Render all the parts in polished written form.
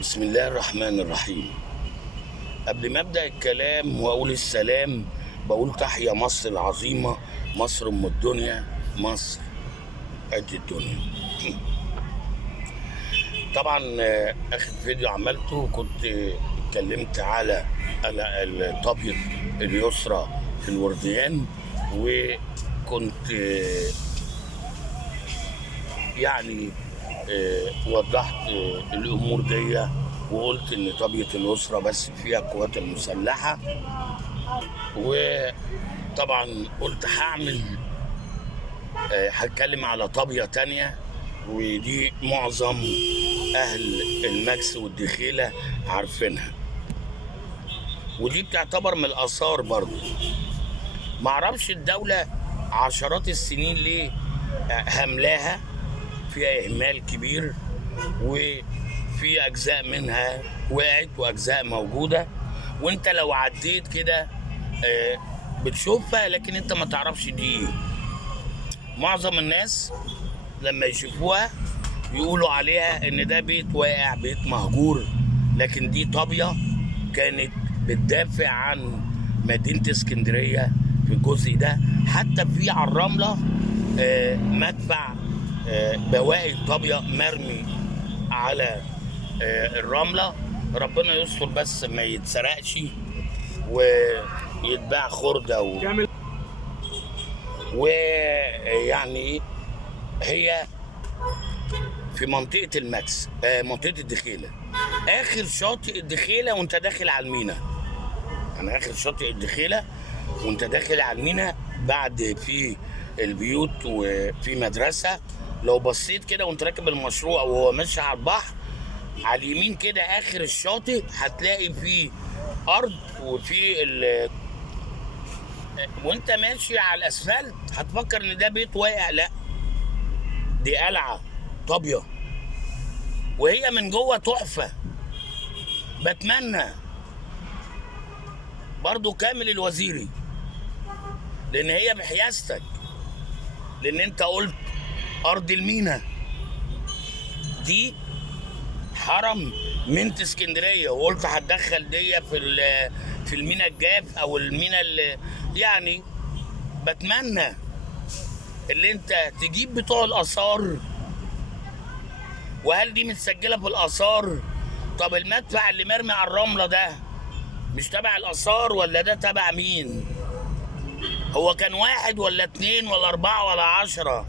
بسم الله الرحمن الرحيم. قبل ما ابدا الكلام واقول السلام بقول تحيا مصر العظيمه، مصر ام الدنيا، مصر قد الدنيا. طبعا اخر فيديو عملته كنت اتكلمت على الطابية اليسرى في الورديان، وكنت يعني وضحت الامور دي، وقلت ان طابية اليسرى بس فيها القوات المسلحه. وطبعا قلت هتكلم على طابية تانية، ودي معظم اهل الماكس والدخيله عارفينها، ودي بتعتبر من الاثار برضو. معرفش الدوله عشرات السنين ليه هملاها، فيها اهمال كبير، وفي اجزاء منها وقعت واجزاء موجوده، وانت لو عديت كده بتشوفها، لكن انت ما تعرفش دي ايه. معظم الناس لما يشوفوها يقولوا عليها ان ده بيت واقع، بيت مهجور، لكن دي طابية كانت بتدافع عن مدينة اسكندرية في الجزء ده. حتى في على الرملة مدفع بواقي الطابية مرمي على الرملة. ربنا يستر بس ما يتسرقش ويتباع خردة ويعني هي في منطقة الماكس، منطقة الدخيلة، آخر شاطئ الدخيلة وأنت داخل على المينا. يعني آخر شاطئ الدخيلة وأنت داخل على المينا، بعد في البيوت وفي مدرسة. لو بصيت كده وأنت راكب المشروع وهو ماشي على البحر، على اليمين كده آخر الشاطئ هتلاقي فيه أرض، وفي وأنت ماشي على الأسفلت هتفكر إن ده بيت واقع. لأ، دي قلعة طابية، وهي من جوه تحفة. بتمنى برضو كامل الوزيري، لان هي بحيازتك، لان انت قلت ارض المينا دي حرم ميناء اسكندريه، وقلت هتدخل دي في المينا الجاف او المينا اللي يعني. بتمنى اللي انت تجيب بتوع الاثار. وهل دي متسجله في الاثار؟ طب المدفع اللي مرمي على الرمله ده مش تبع الاثار ولا ده تبع مين؟ هو كان 1 ولا 2 ولا 4 ولا 10؟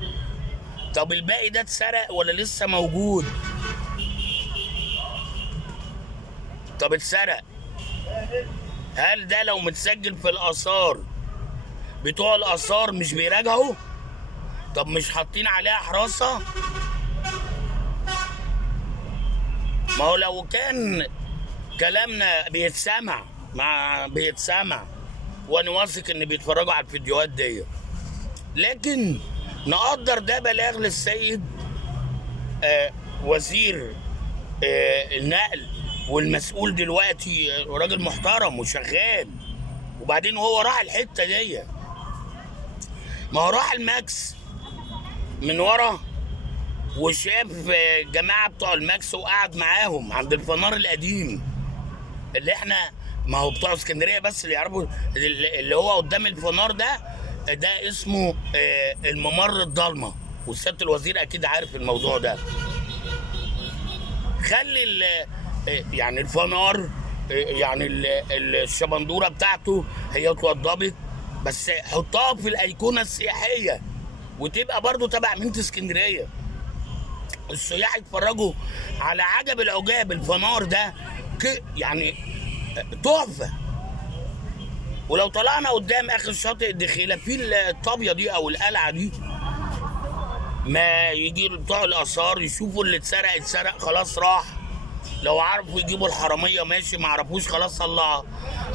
طب الباقي ده اتسرق ولا لسه موجود؟ طب اتسرق، هل ده لو متسجل في الاثار بتوع الاثار مش بيراجعوا؟ طب مش حاطين عليها حراسه؟ ما هو لو كان كلامنا بيتسمع، وانا واثق ان بيتفرجوا على الفيديوهات دي، لكن نقدر ده بلاغ للسيد وزير النقل، والمسؤول دلوقتي راجل محترم وشغال. وبعدين هو راح الحته دي، ما هو راح الماكس من ورا وشاف الجماعه بتوع الماكس وقعد معاهم عند الفنار القديم، اللي احنا ما هو بتوع اسكندريه بس اللي يعرفوا، اللي هو قدام الفنار ده اسمه الممر الضلمه، والسياده الوزير اكيد عارف الموضوع ده. خلي يعني الفنار، يعني الشبندوره بتاعته هي اتوضبت، بس حطها في الايقونه السياحيه وتبقى برضو تبع مدينه اسكندريه. السياح يتفرجوا على عجب العجاب. الفنار ده يعني تحفه. ولو طلعنا قدام اخر شاطئ الدخيله في الطابيه دي او القلعه دي، ما يجي بتوع الاثار يشوفوا اللي اتسرق خلاص راح. لو عرفوا يجيبوا الحراميه ماشي، ما عرفوش خلاص الله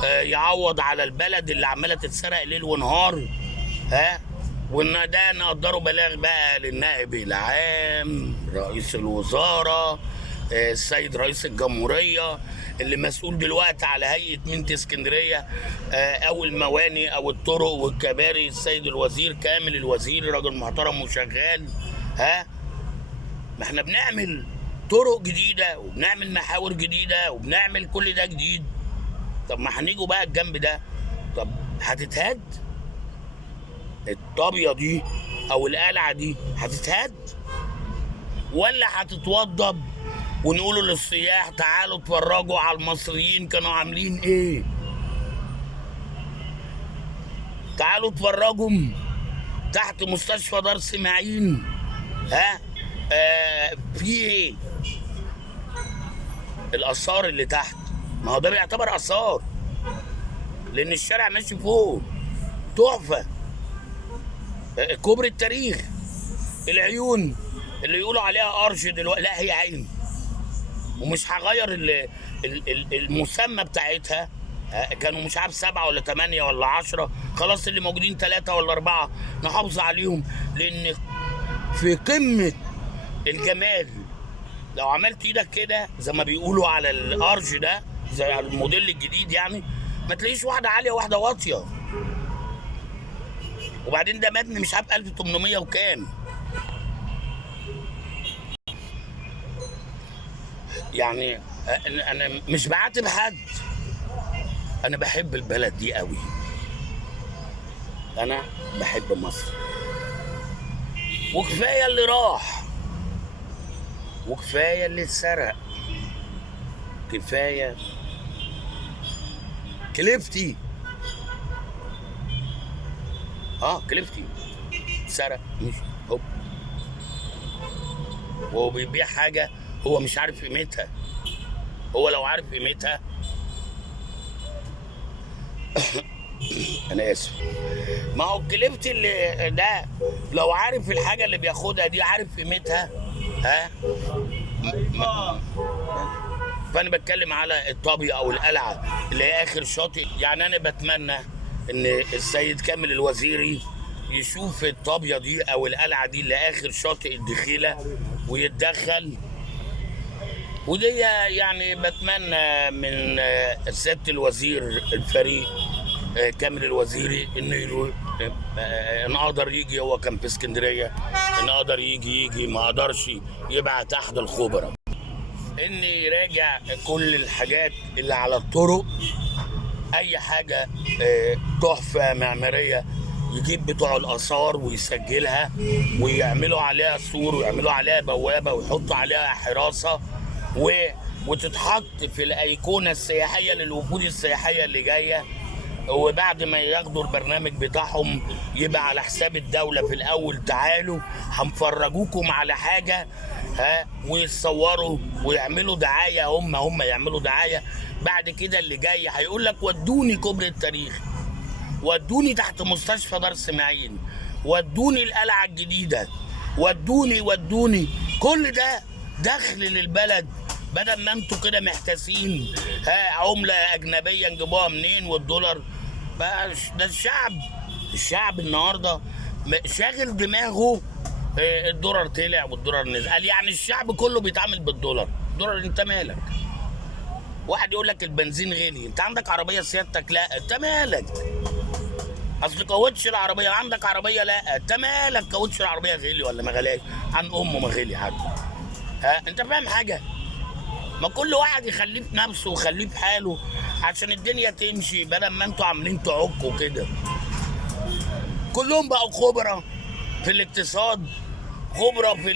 يعوض على البلد اللي عماله تتسرق ليل ونهار. وان ده نقدره بلاغ بقى للنائب العام، رئيس الوزاره، السيد رئيس الجمهوريه اللي مسؤول دلوقتي على هيئه ميناء اسكندريه او المواني او الطرق والكباري، السيد الوزير كامل الوزير، راجل محترم وشغال. ما احنا بنعمل طرق جديده وبنعمل محاور جديده وبنعمل كل ده جديد. طب ما هنيجوا بقى الجنب ده، طب هتتهد الطابيه دي او القلعه دي؟ هتتهد ولا هتتوضب ونقولوا للسياح تعالوا اتفرجوا على المصريين كانوا عاملين ايه؟ تعالوا اتفرجوا تحت مستشفى دار سماعين في ايه؟ الاثار اللي تحت، ما هو ده بيعتبر اثار لان الشارع ماشي فوق. تحفه. كوبري التاريخ، العيون اللي يقولوا عليها ارش دلوقتي، لا هي عين، ومش هغير المسمى بتاعتها. كانوا مش عارف 7 ولا 8 ولا 10، خلاص اللي موجودين 3 ولا 4 نحافظ عليهم، لان في قمه الجمال لو عملت ايدك كده زي ما بيقولوا على الارش ده زي الموديل الجديد يعني، ما تلاقيش واحده عاليه وواحده واطيه. وبعدين ده مبني مش عارف 1800 وكام. يعني انا مش بعاتب حد، انا بحب البلد دي قوي، انا بحب مصر، وكفايه اللي راح وكفايه اللي اتسرق، كفايه كليفتي. كليفتي اتسرق، مش هوب وهو بيبيع حاجه هو مش عارف قيمتها. هو لو عارف قيمتها انا اسف، ما هو الكليفتي اللي ده لو عارف الحاجه اللي بياخدها دي عارف قيمتها. فانا بتكلم على الطابيه او القلعه اللي هي اخر شاطئ. يعني انا بتمنى ان السيد كامل الوزيري يشوف الطابيه دي او القلعه دي اللي اخر شاطئ الدخيله ويتدخل. ودي يعني بتمنى من سياده الوزير الفريق كامل الوزيري انه ان قدر يجي، هو كان في اسكندريه، ان قدر يجي ما قدرش يبعت احد الخبراء ان يراجع كل الحاجات اللي على الطرق. اي حاجه تحفه معماريه يجيب بتوع الاثار ويسجلها ويعملوا عليها سور ويعملوا عليها بوابه ويحطوا عليها حراسه وتتحط في الايقونه السياحيه للوفود السياحيه اللي جايه. وبعد ما ياخدوا البرنامج بتاعهم يبقى على حساب الدولة في الأول، تعالوا هنفرجوكم على حاجة ويتصوروا ويعملوا دعاية، هم يعملوا دعاية. بعد كده اللي جاي هيقول لك ودوني كوبري التاريخ، ودوني تحت مستشفى دار سماعين، ودوني القلعة الجديدة، ودوني كل ده دخل للبلد. بدل ما انتوا كده محتاسين عملة أجنبية نجيبوها منين والدولار بقى. ده الشعب النهارده شاغل دماغه الدولار طلع والدولار نزل. قال يعني الشعب كله بيتعامل بالدولار. الدولار انت مالك؟ واحد يقول لك البنزين غالي، انت عندك عربية سيادتك؟ لا، انت مالك؟ اصل كاوتش العربية، عندك عربية؟ لا، انت مالك؟ كاوتش العربية غالي ولا ما غلاش؟ عن امه ما غالي حاجة. انت فاهم حاجة؟ ما كل واحد يخليه في نفسه ويخليه في حاله عشان الدنيا تمشي، بدل ما انتوا عاملين تعكوا كده. كلهم بقوا خبرة في الاقتصاد، خبرة في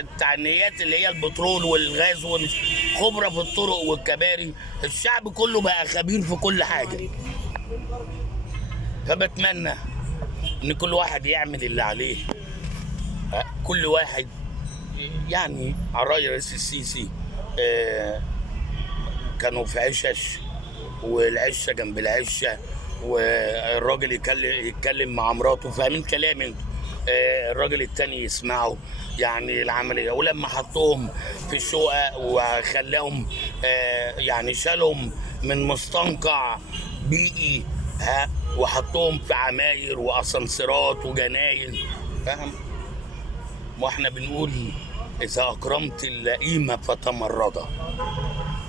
التعنيات اللي هي البترول والغاز، خبرة في الطرق والكباري. الشعب كله بقى خبير في كل حاجة. فبتمنى ان كل واحد يعمل اللي عليه. كل واحد يعني على رأي رئيس السيسي كانوا في عشش والعشه جنب العشه، والراجل يتكلم مع مراته، فاهمين كلام انتوا؟ الراجل التاني يسمعه. يعني العمليه، ولما حطوهم في الشقق وخلاهم يعني شالهم من مستنقع بيئي وحطوهم في عماير واسانسيرات وجناين، فاهم؟ واحنا بنقول اذا اكرمت اللئيم فتمرضه،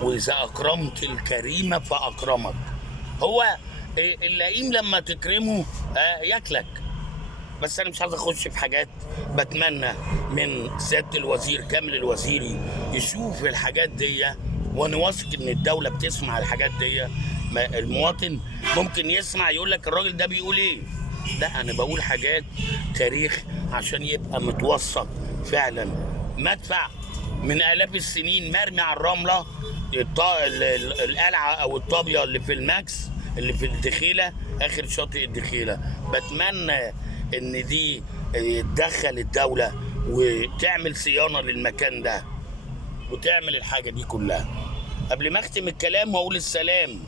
واذا اكرمت الكريم فاكرمك. هو اللئيم لما تكرمه ياكلك، بس انا مش عايز اخش في حاجات. بتمنى من سياده الوزير كامل الوزيري يشوف الحاجات دي، وانا واثق ان الدوله بتسمع الحاجات دي. المواطن ممكن يسمع يقول لك الراجل ده بيقول ايه. لا، انا بقول حاجات تاريخ عشان يبقى متوثق فعلا. مدفع من الاف السنين مرمي على الرمله، القلعه او الطابيه اللي في الماكس اللي في الدخيله، اخر شاطئ الدخيله. بتمنى ان دي تدخل الدوله وتعمل صيانه للمكان ده وتعمل الحاجه دي كلها. قبل ما اختم الكلام واقول السلام،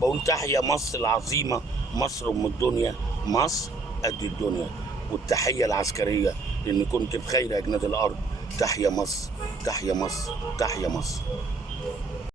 بقول تحيا مصر العظيمه، مصر ام الدنيا، مصر قد الدنيا. والتحيه العسكريه لان كنت بخير اجناد الارض. تحيا مصر، تحيا مصر، تحيا مصر.